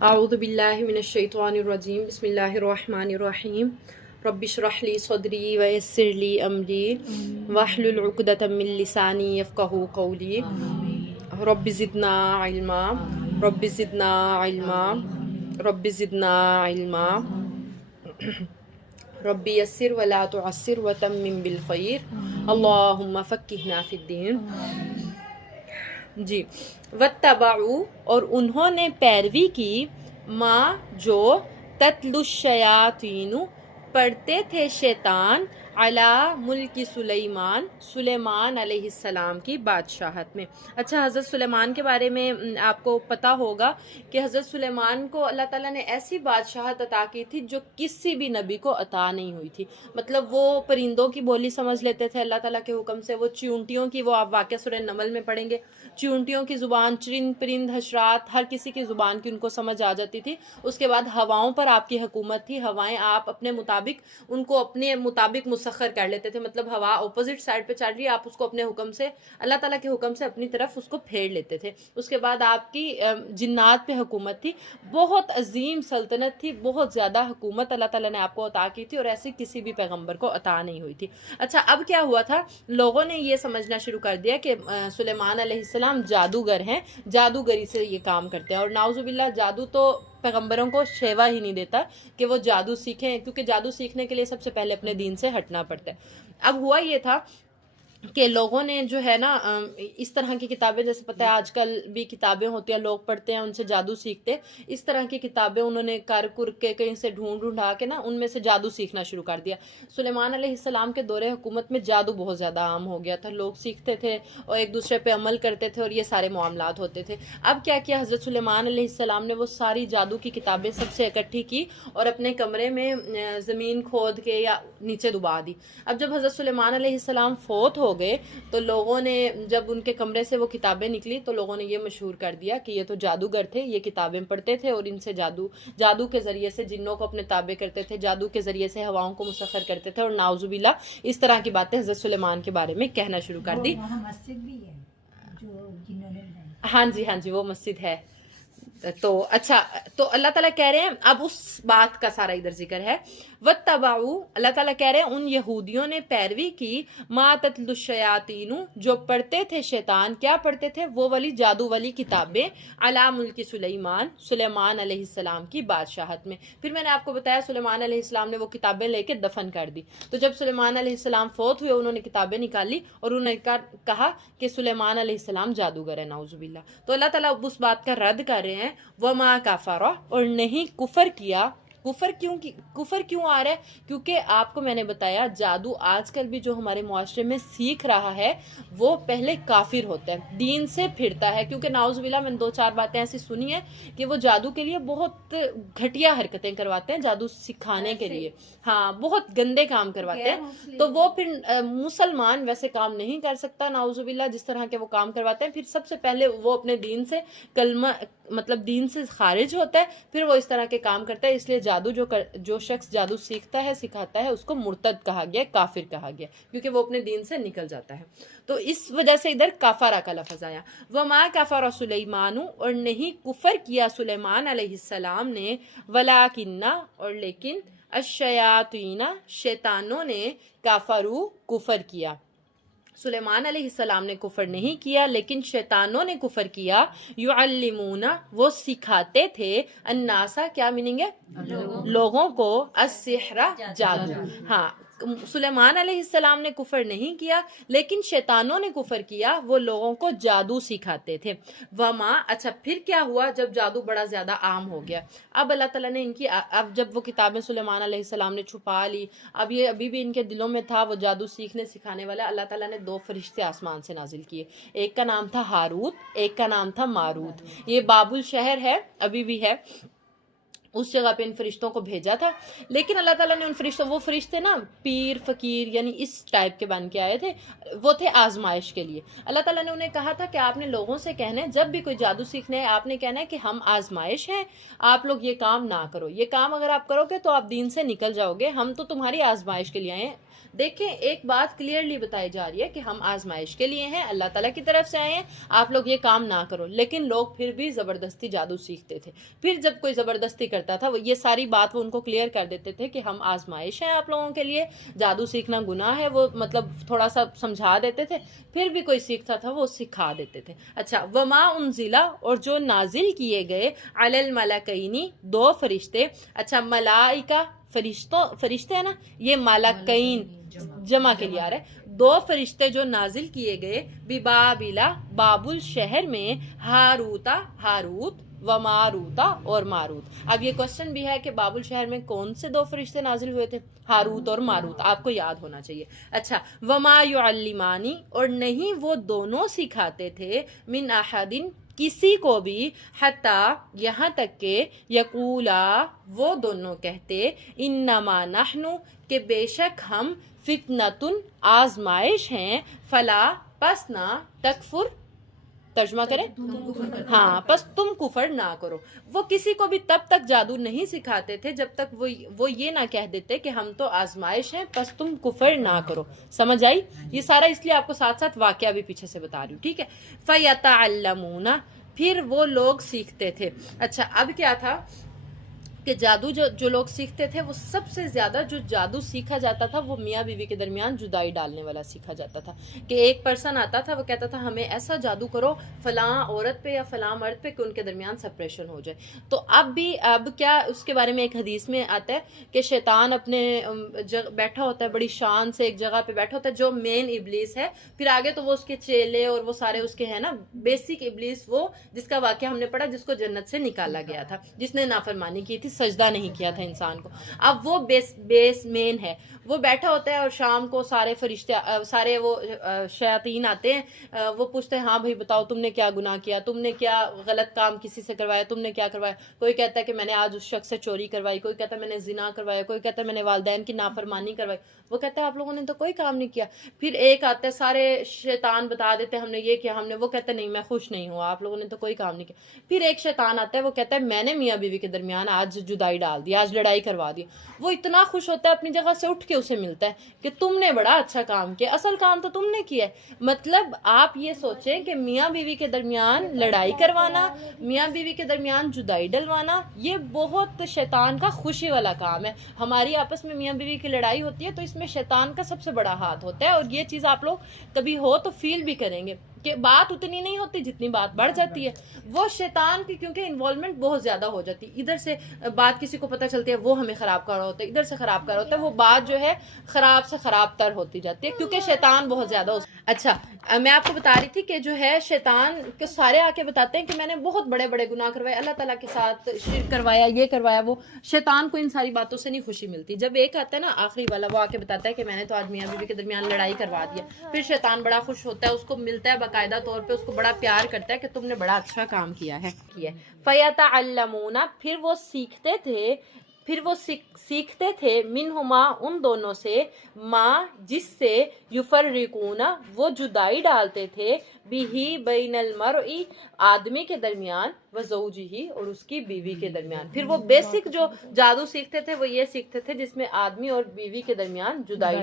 اعوذ باللہ من الشیطان الرجیم بسم اللہ الرحمن الرحیم رب اشرح لی صدری ویسر لی امری واحلل عقدۃ من لسانی یفقہوا قولی رب زدنا علما رب زدنا علما رب زدنا علما رب یسر ولا تعسر وتمم بالخیر اللہم فقہنا فی الدین۔ جی، واتبعوا اور انہوں نے پیروی کی ما جو تتلو الشیاطین پڑھتے تھے شیطان علی ملک سلیمان علیہ السلام کی بادشاہت میں۔ اچھا، حضرت سلیمان کے بارے میں آپ کو پتہ ہوگا کہ حضرت سلیمان کو اللہ تعالیٰ نے ایسی بادشاہت عطا کی تھی جو کسی بھی نبی کو عطا نہیں ہوئی تھی۔ مطلب وہ پرندوں کی بولی سمجھ لیتے تھے اللہ تعالیٰ کے حکم سے، وہ چیونٹیوں کی، وہ آپ واقعہ سورہ نمل میں پڑھیں گے، چیونٹیوں کی زبان، چرند پرند حشرات، ہر کسی کی زبان کی ان کو سمجھ آ جاتی تھی۔ اس کے بعد ہواؤں پر آپ کی حکومت تھی، ہوائیں آپ اپنے مطابق ان کو اپنے مطابق مسخر کر لیتے تھے، مطلب ہوا اپوزٹ سائڈ پہ چل رہی ہے، آپ اس کو اپنے حکم سے، اللہ تعالیٰ کے حکم سے اپنی طرف اس کو پھیر لیتے تھے۔ اس کے بعد آپ کی جنات پہ حکومت تھی، بہت عظیم سلطنت تھی، بہت زیادہ حکومت اللہ تعالیٰ نے آپ کو عطا کی تھی، اور ایسی کسی بھی پیغمبر کو عطا نہیں ہوئی تھی۔ اچھا، اب کیا ہوا تھا، لوگوں نے یہ سمجھنا شروع کر دیا کہ سلیمان علیہ السلام جادوگر ہیں، جادوگری سے یہ کام کرتے ہیں، اور نعوذ باللہ جادو تو پیغمبروں کو شیوا ہی نہیں دیتا کہ وہ جادو سیکھیں، کیونکہ جادو سیکھنے کے لیے سب سے پہلے اپنے دین سے ہٹنا پڑتا ہے۔ اب ہوا یہ تھا کہ لوگوں نے جو ہے نا اس طرح کی کتابیں، جیسے پتہ ہے آج کل بھی کتابیں ہوتی ہیں، لوگ پڑھتے ہیں، ان سے جادو سیکھتے ہیں، اس طرح کی کتابیں انہوں نے کر کے کہیں سے ڈھونڈا کے نا ان میں سے جادو سیکھنا شروع کر دیا۔ سلیمان علیہ السلام کے دور حکومت میں جادو بہت زیادہ عام ہو گیا تھا، لوگ سیکھتے تھے اور ایک دوسرے پہ عمل کرتے تھے، اور یہ سارے معاملات ہوتے تھے۔ اب کیا کیا حضرت سلیمان علیہ السلام نے، وہ ساری جادو کی کتابیں سب سے اکٹھی کی اور اپنے کمرے میں زمین کھود کے یا نیچے دبا دی۔ اب جب حضرت سلیمان علیہ السلام فوت ہو گئے تو لوگوں نے، جب ان کے کمرے سے وہ کتابیں نکلی تو لوگوں نے یہ مشہور کر دیا کہ یہ تو جادوگر تھے، یہ کتابیں پڑھتے تھے اور ان سے جادو کے ذریعے سے جنوں کو اپنے تابع کرتے تھے، جادو کے ذریعے سے ہواؤں کو مسخر کرتے تھے، اور نعوذ باللہ اس طرح کی باتیں حضرت سلیمان کے بارے میں کہنا شروع کر دی۔ وہاں مسجد بھی ہے جو جنہوں نے بنائی۔ ہاں جی، وہ مسجد ہے۔ تو اچھا، تو اللہ تعالیٰ کہہ رہے ہیں، اب اس بات کا سارا ادھر ذکر ہے، واتبعوا، اللہ تعالیٰ کہہ رہے ہیں ان یہودیوں نے پیروی کی ما تتلو الشیاطین جو پڑھتے تھے شیطان، کیا پڑھتے تھے، وہ والی جادو والی کتابیں، علی ملک سلیمان علیہ السلام کی بادشاہت میں۔ پھر میں نے آپ کو بتایا سلیمان علیہ السلام نے وہ کتابیں لے کے دفن کر دی، تو جب سلیمان علیہ السلام فوت ہوئے انہوں نے کتابیں نکالی اور انہوں نے کہا کہ سلیمان علیہ السلام جادوگر ہے، نعوذ باللہ۔ تو اللہ تعالیٰ اب اس بات کا رد کر رہے ہیں، وما کفر، اور نہیں کفر کیا۔ کفر کیوں آ رہا ہے؟ کیونکہ آپ کو میں نے بتایا جادو آج کل بھی جو ہمارے معاشرے میں سیکھ رہا ہے وہ پہلے کافر ہوتا ہے، دین سے پھرتا ہے، کیونکہ نعوذ باللہ میں نے 2-4 باتیں ایسی سنی ہیں کہ وہ جادو کے لیے بہت گھٹیا حرکتیں کرواتے ہیں، جادو سکھانے کے لیے، ہاں بہت گندے کام کرواتے ہیں، تو وہ پھر مسلمان ویسے کام نہیں کر سکتا نعوذ باللہ جس طرح کے وہ کام کرواتے ہیں۔ پھر سب سے پہلے وہ اپنے دین سے کلمہ، مطلب دین سے خارج ہوتا ہے، پھر وہ اس طرح کے کام کرتا ہے۔ اس لیے جادو جو شخص جادو سیکھتا ہے، سکھاتا ہے، اس کو مرتد کہا گیا، کافر کہا گیا، کیونکہ وہ اپنے دین سے نکل جاتا ہے۔ تو اس وجہ سے ادھر کافرہ کا لفظ آیا۔ وما کفر سلیمان، اور نہیں کفر کیا سلیمان علیہ السلام نے، ولکن، اور لیکن، الشیاطین، شیطانوں نے، کفروا، کفر کیا۔ سلیمان علیہ السلام نے کفر نہیں کیا لیکن شیطانوں نے کفر کیا، یعلمون، وہ سکھاتے تھے، الناسا، کیا میننگ ہے، لوگوں کو، السحر، جادو۔ ہاں، سلیمان علیہ السلام نے کفر نہیں کیا لیکن شیطانوں نے کفر کیا، وہ لوگوں کو جادو سکھاتے تھے۔ وما، اچھا پھر کیا ہوا جب جادو بڑا زیادہ عام ہو گیا؟ اب اللہ تعالیٰ نے ان کی، اب جب وہ کتابیں سلیمان علیہ السلام نے چھپا لی، اب یہ ابھی بھی ان کے دلوں میں تھا وہ جادو سیکھنے سکھانے والا، اللہ تعالیٰ نے 2 فرشتے آسمان سے نازل کیے، ایک کا نام تھا ہاروت، ایک کا نام تھا ماروت۔ یہ بابل شہر ہے، ابھی بھی ہے، اس جگہ پہ ان فرشتوں کو بھیجا تھا، لیکن اللہ تعالیٰ نے ان فرشتوں، وہ فرشتے نا پیر فقیر یعنی اس ٹائپ کے بن کے آئے تھے، وہ تھے آزمائش کے لیے۔ اللہ تعالیٰ نے انہیں کہا تھا کہ آپ نے لوگوں سے کہنا ہے جب بھی کوئی جادو سیکھنا ہے آپ نے کہنا ہے کہ ہم آزمائش ہیں، آپ لوگ یہ کام نہ کرو، یہ کام اگر آپ کرو گے تو آپ دین سے نکل جاؤ گے، ہم تو تمہاری آزمائش کے لیے آئے ہیں۔ دیکھیں ایک بات کلیئرلی بتائی جا رہی ہے کہ ہم آزمائش کے لیے ہیں، اللہ تعالیٰ کی طرف سے آئے ہیں، آپ لوگ یہ کام نہ کرو، لیکن لوگ پھر بھی زبردستی جادو سیکھتے تھے۔ پھر جب کوئی زبردستی کرتا تھا وہ یہ ساری بات وہ ان کو کلیئر کر دیتے تھے کہ ہم آزمائش ہیں آپ لوگوں کے لیے، جادو سیکھنا گناہ ہے، وہ مطلب تھوڑا سا سمجھا دیتے تھے، پھر بھی کوئی سیکھتا تھا وہ سکھا دیتے تھے۔ اچھا، وما انزلہ، اور جو نازل کیے گئے، علی الملکین، دو فرشتے۔ اچھا، ملائکہ فرشتے ہیں نا، یہ ملکین جمع کے لیے آ رہا ہے، دو فرشتے جو نازل کیے گئے، ببابلا، بابل شہر میں، ہاروت و ماروتا، اور ماروت۔ اب یہ کوشچن بھی ہے کہ بابل شہر میں کون سے دو فرشتے نازل ہوئے تھے؟ ہاروت اور ماروت، آپ کو یاد ہونا چاہیے۔ اچھا، وما یعلمانی، اور نہیں وہ دونوں سکھاتے تھے، من احدن، کسی کو بھی، حتیٰ، یہاں تک کہ، یقولا، وہ دونوں کہتے، انما نحن، کہ بے شک ہم، فتنتن، آزمائش ہیں، فلا، پس نہ، تکفر، ترجمہ کریں، ہاں، پس تم کفر نہ کرو۔ وہ کسی کو بھی تب تک جادو نہیں سکھاتے تھے جب تک وہ یہ نہ کہہ دیتے کہ ہم تو آزمائش ہیں، پس تم کفر نہ کرو۔ سمجھ آئی؟ یہ سارا اس لیے آپ کو ساتھ ساتھ واقعہ بھی پیچھے سے بتا رہی ہوں، ٹھیک ہے۔ فَيَتَعَلَّمُونَ، پھر وہ لوگ سیکھتے تھے۔ اچھا، اب کیا تھا کہ جادو جو لوگ سیکھتے تھے وہ سب سے زیادہ جو جادو سیکھا جاتا تھا وہ میاں بیوی کے درمیان جدائی ڈالنے والا سیکھا جاتا تھا، کہ ایک پرسن آتا تھا وہ کہتا تھا ہمیں ایسا جادو کرو فلاں عورت پہ یا فلاں مرد پہ کہ ان کے درمیان سپریشن ہو جائے۔ تو اب کیا اس کے بارے میں ایک حدیث میں آتا ہے کہ شیطان اپنے بیٹھا ہوتا ہے بڑی شان سے ایک جگہ پہ بیٹھا ہوتا ہے، جو مین ابلیس ہے، پھر آگے تو وہ اس کے چیلے اور وہ سارے اس کے ہیں نا، بیسک ابلیس وہ جس کا واقعہ ہم نے پڑھا، جس کو جنت سے نکالا گیا تھا، جس نے نافرمانی کی تھی، سجدہ نہیں کیا تھا انسان کو۔ اب وہ بیس مین ہے، وہ بیٹھا ہوتا ہے اور شام کو سارے فرشتے، سارے وہ شیاطین آتے ہیں، وہ پوچھتے ہیں ہاں بھائی بتاؤ تم نے کیا گناہ کیا، تم نے کیا غلط کام کسی سے کروایا، تم نے کیا کروایا۔ کوئی کہتا ہے کہ میں نے آج اس شخص سے چوری کروائی، کوئی کہتا ہے میں نے زنا کروایا، کوئی کہتا ہے میں نے والدین کی نافرمانی کروائی۔ وہ کہتا ہے آپ لوگوں نے تو کوئی کام نہیں کیا۔ پھر ایک آتا ہے، سارے شیطان بتا دیتے ہیں ہم نے یہ کیا، ہم نے، وہ کہتا ہے نہیں میں خوش نہیں ہوں، آپ لوگوں نے تو کوئی کام نہیں کیا۔ پھر ایک شیطان آتا ہے، وہ کہتا ہے میں نے میاں بیوی کے درمیان آج جدائی ڈال دی، آج لڑائی کروا دی۔ وہ اتنا خوش ہوتا ہے، اپنی جگہ سے اٹھ کے اسے ملتا ہے کہ تم نے بڑا اچھا کام کیا، اصل کام تو تم نے کیا ہے۔ مطلب آپ یہ سوچیں کہ میاں بیوی کے درمیان لڑائی کروانا، میاں بیوی کے درمیان جدائی ڈلوانا، یہ بہت شیطان کا خوشی والا کام ہے۔ ہماری آپس میں میاں بیوی کی لڑائی ہوتی ہے تو اس میں شیطان کا سب سے بڑا ہاتھ ہوتا ہے، اور یہ چیز آپ لوگ کبھی ہو تو فیل بھی کریں گے کہ بات اتنی نہیں ہوتی جتنی بات بڑھ جاتی ہے۔ وہ شیطان کی کیونکہ انوالومنٹ بہت زیادہ ہو جاتی ہے، ادھر سے بات کسی کو پتہ چلتی ہے وہ ہمیں خراب کر رہا ہوتا ہے، ادھر سے خراب کر رہا ہوتا ہے، وہ بات جو ہے خراب سے خراب تر ہوتی جاتی ہے کیونکہ شیطان بہت زیادہ اچھا، میں آپ کو بتا رہی تھی کہ جو ہے شیطان کے سارے آ کے بتاتے ہیں کہ میں نے بہت بڑے بڑے گناہ کروائے، اللہ تعالیٰ کے ساتھ شرک کروایا، یہ کروایا وہ۔ شیطان کو ان ساری باتوں سے نہیں خوشی ملتی۔ جب ایک آتا ہے نا آخری والا، وہ آ کے بتاتا ہے کہ میں نے تو آج میاں بیوی کے درمیان لڑائی کروا دیا، پھر شیطان بڑا خوش ہوتا ہے، اس کو ملتا ہے باقاعدہ طور پہ، اس کو بڑا پیار کرتا ہے کہ تم نے بڑا اچھا کام کیا ہے۔ فَيَتَعَلَّمُونَ، پھر وہ سیکھتے تھے منہما، ان دونوں سے، ما، جس سے، یفرقون، وہ جدائی ڈالتے تھے، بہی، بین المرء، آدمی کے درمیان، وزوجہ، اور اس کی بیوی کے درمیان۔ پھر وہ بیسک جو جادو سیکھتے تھے وہ یہ سیکھتے تھے جس میں آدمی اور بیوی کے درمیان جدائی